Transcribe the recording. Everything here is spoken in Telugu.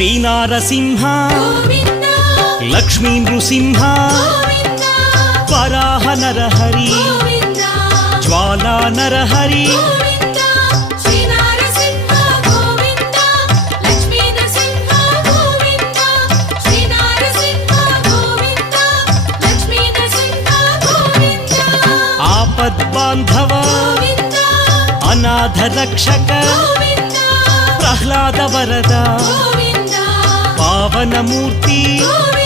శ్రీనారసింహ గోవింద లక్ష్మీ నృసింహ గోవింద వరాహ నరహరి గోవింద జ్వాలా నరహరి గోవింద శ్రీనారసింహ గోవింద లక్ష్మీ నరసింహ గోవింద శ్రీనారసింహ గోవింద లక్ష్మీ నరసింహ గోవింద ఆపద్బాంధవ గోవింద అనాథ రక్షక గోవింద ప్రహ్లాద వరద గోవింద పావనమూర్తి గోవింద